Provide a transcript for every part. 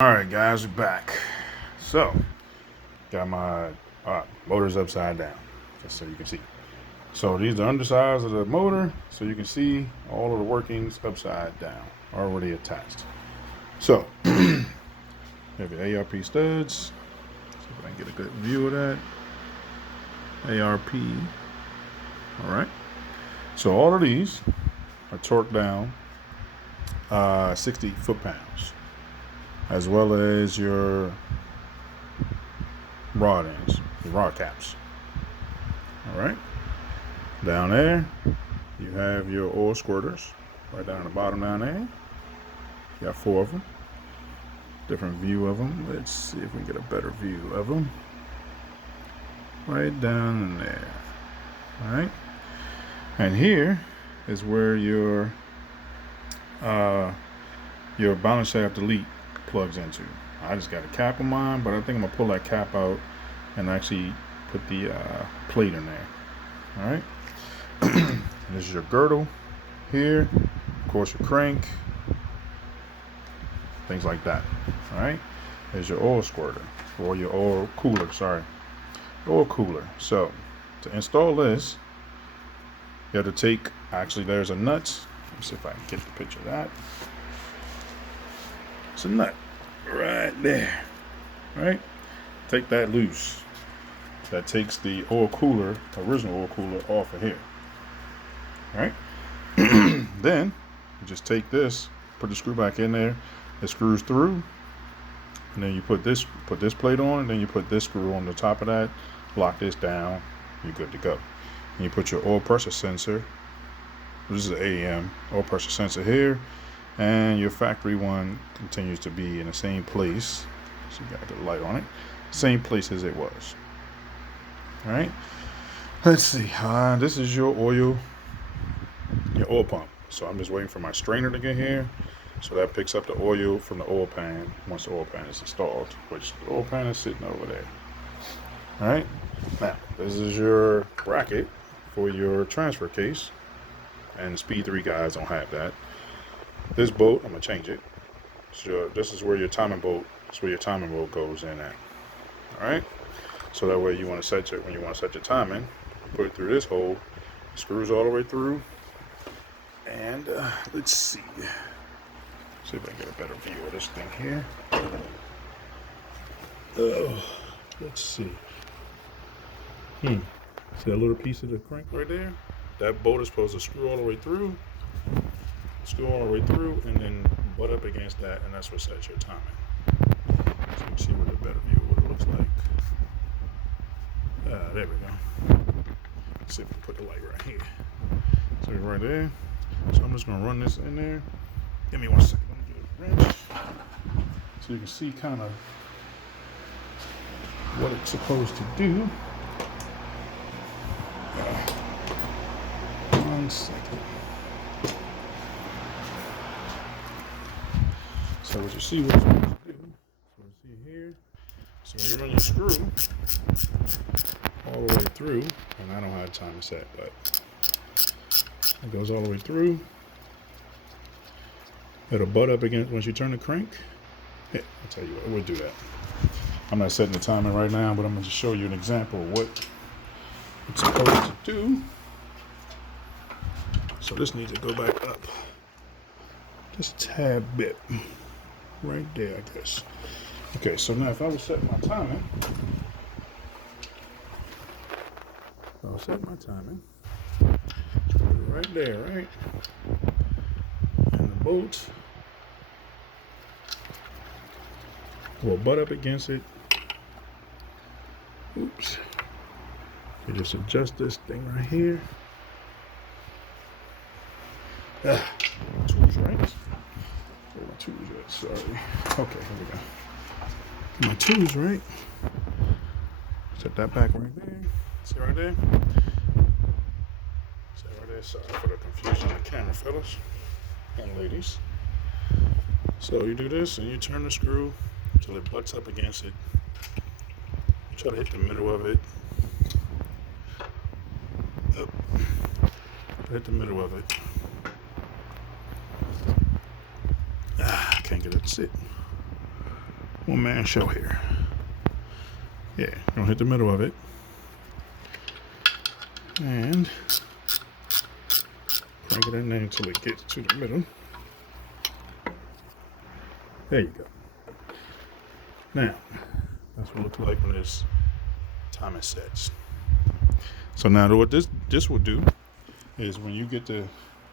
All right, guys, we're back. So, got my motors upside down, just so you can see. So these are the undersides of the motor, so you can see all of the workings upside down, already attached. So, you have your ARP studs. See if I can get a good view of that. ARP. All right. So all of these are torqued down 60 foot-pounds, as well as your rod ends, your rod caps. All right. Down there, you have your oil squirters right down at the bottom down there. You got 4 of them. Different view of them. Let's see if we can get a better view of them. Right down in there. All right. And here is where your balance shaft delete plugs into. I just got a cap on mine, but I think I'm gonna pull that cap out and actually put the plate in there. All right. This is your girdle here. Of course, your crank. Things like that. All right. There's your oil squirter or your oil cooler. Sorry, oil cooler. So to install this, you have to take. Actually, there's a nut. Let me see if I can get the picture of that. It's a nut right there. Right. Take that loose. That takes the oil cooler, original oil cooler, off of here. All right. Then you just take this, put the screw back in there. It screws through, and then you put this plate on, and then you put this screw on the top of that. Lock this down. You're good to go. And you put your oil pressure sensor. This is an AEM oil pressure sensor here, and your factory one continues to be in the same place. So you got the light on it, same place as it was. All right. Let's see. This is your oil pump. So I'm just waiting for my strainer to get here. So that picks up the oil from the oil pan once the oil pan is installed, which the oil pan is sitting over there. All right. Now, this is your bracket for your transfer case. And the Speed 3 guys don't have that. This bolt, I'm going to change it. So this is where your timing bolt, goes in at. All right. So that way when you want to set your timing, put it through this hole, screws all the way through. And let's see if I can get a better view of this thing here. Oh, let's see. See that little piece of the crank right there? That bolt is supposed to screw all the way through, and then butt up against that, and that's what sets your timing. So you can see with a better view of what it looks like. There we go. Let's see if we can put the light right here. So right there. So I'm just gonna run this in there. Give me 1 second. Let me get a wrench so you can see kind of what it's supposed to do. 1 second. So what you see what it's supposed to do. So you see here. So you run your screw all the way through, and I don't have time to set, but it goes all the way through. It'll butt up against once you turn the crank. Yeah, I'll tell you what, we'll do that. I'm not setting the timer right now, but I'm going to show you an example of what it's supposed to do. So this needs to go back up just a tad bit. Right there, I guess. Okay, so now if I was setting my timing, right there, right? And the bolt will butt up against it. Oops. You just adjust this thing right here. Tools right. Where my tools at? Sorry. Okay, here we go. Get my tools right. Set that back right there. See right there? Sorry for the confusion on the camera, fellas and ladies. So you do this and you turn the screw until it butts up against it. You try to hit the middle of it. Up. Hit the middle of it. I can't get it to sit. one man show here. Yeah, gonna hit the middle of it. And crank it in there until it gets to the middle. There you go. Now, that's what it looks like when this timer sets. So now what this will do is when you get to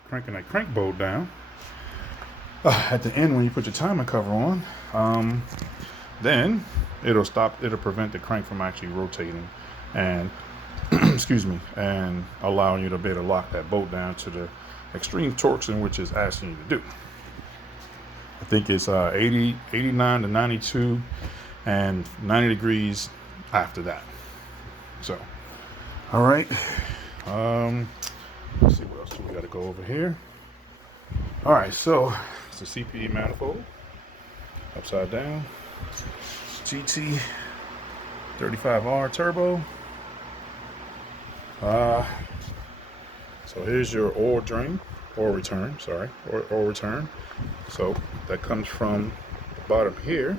cranking that crank bolt down, at the end when you put your timer cover on, then it'll prevent the crank from actually rotating and excuse me, and allowing you to be able to lock that bolt down to the extreme torques in which it's asking you to do. I think it's 89 to 92 and 90 degrees after that. So, all right. Let's see what else we got to go over here. All right, so it's a CPE manifold, upside down. It's GT 35R turbo. So here's your oil return. So that comes from the bottom here,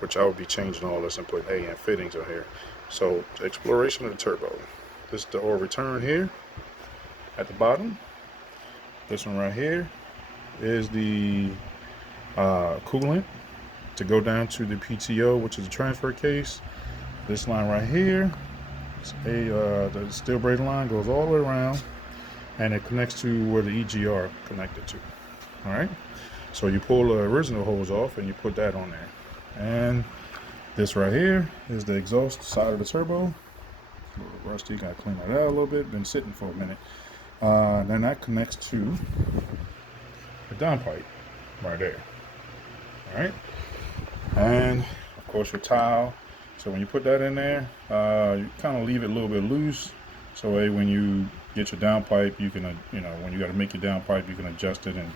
which I would be changing all this and putting AN fittings on here. So exploration of the turbo. This is the oil return here at the bottom. This one right here is the coolant to go down to the PTO, which is a transfer case. This line right here, the steel braided line goes all the way around, and it connects to where the EGR connected to. All right, so you pull the original hose off and you put that on there. And this right here is the exhaust side of the turbo. A little rusty, gotta clean that out a little bit. Been sitting for a minute. Then that connects to the downpipe right there. All right, and of course your tile. So when you put that in there, you kind of leave it a little bit loose. So when you get your downpipe, you can, when you got to make your downpipe, you can adjust it and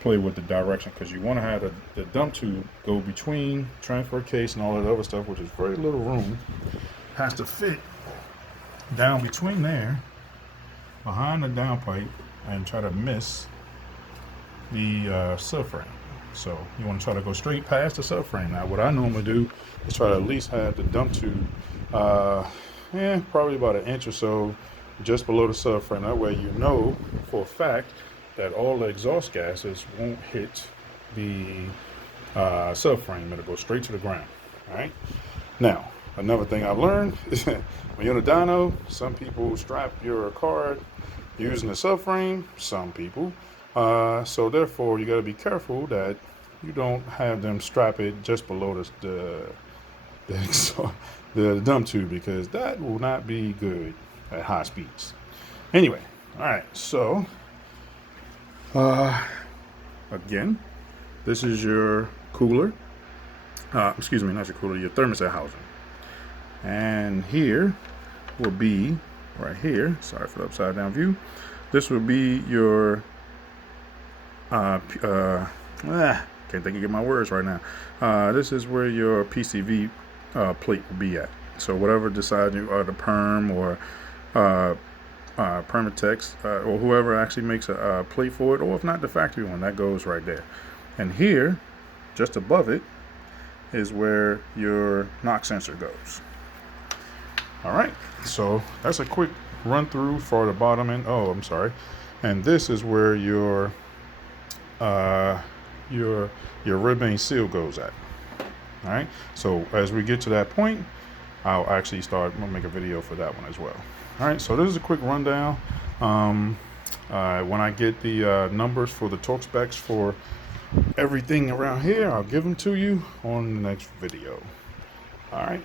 play with the direction, because you want to have the dump tube go between transfer case and all that other stuff, which is very little room. Has to fit down between there, behind the downpipe, and try to miss the subframe. So you want to try to go straight past the subframe. Now what I normally do is try to at least have the dump tube probably about an inch or so just below the subframe. That way you know for a fact that all the exhaust gases won't hit the subframe. It'll go straight to the ground. All right. Now another thing I've learned is when you're in a dyno, some people strap your card using the subframe, some people. So therefore you got to be careful that you don't have them strap it just below the dump tube, because that will not be good at high speeds. Anyway, all right, so again, this is your cooler. Excuse me, not your cooler, your thermostat housing. And here will be right here. Sorry for the upside down view. This will be your can't think of my words right now. This is where your PCV plate will be at. So whatever decide you are the perm or Permatex or whoever actually makes a plate for it, or if not the factory one, that goes right there. And here, just above it, is where your knock sensor goes. All right, so that's a quick run through for the bottom end. Oh, I'm sorry. And this is where your rib seal goes at. All right, so as we get to that point, I'll actually make a video for that one as well. All right, so this is a quick rundown. When I get the numbers for the torque specs for everything around here, I'll give them to you on the next video. All right.